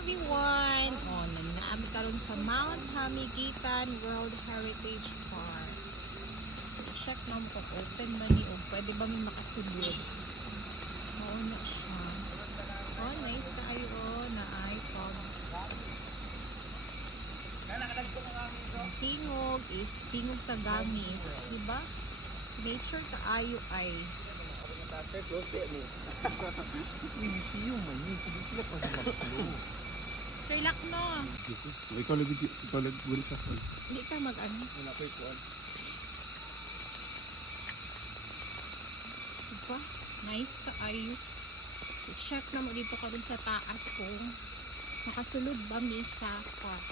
everyone! O, nanaami karon sa Mount Hamiguitan World Heritage Park. Check na mo kung open man ni o pwede ba may makasulod. Oo na siya. Oh, nice kaayo na iPods. Ang tingog is tingog sa gamis, diba? Nature kaayo ay. Sherlock no. Ikaw lagi sa phone. Hindi ka mag-ano. Wala ko ikuan. Diba? Nice kaayo. Check na mo dito karon sa taas kung nakasulod ba may sa park.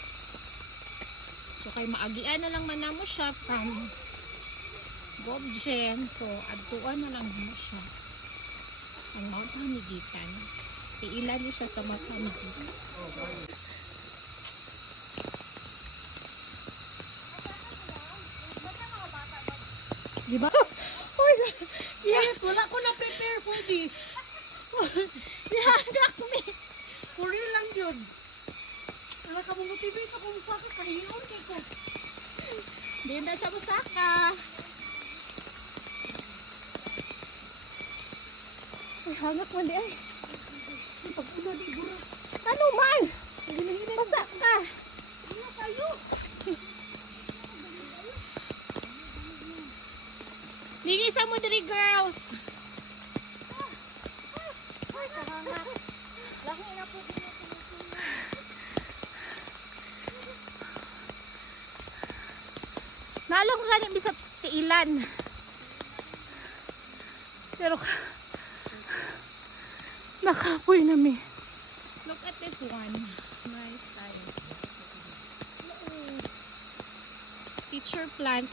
So kay maagian na lang man namo siya from Gobjen. So adtuan na lang mo siya. Ang Mount Hamiguitan. Iilan niyo siya sa Mount Hamiguitan. Diba? Oh, Yes, wala ko na prepare for this. Yanak me. For real lang yun. Wala ka motivate sa kung saka kahiyon kay ko. Di na siya masaka. Ay, hangak mali ay. Pag-una di gura. Ano man? Basa ka. Ano kayo? Ligi sa mo diri, girls. Ay, kahanga. Lahi na po din na tumutunan. Naalong ka rin bisa tiilan. Pero nakapoy na mi. Look at this one. Nice tayo. Teacher plant.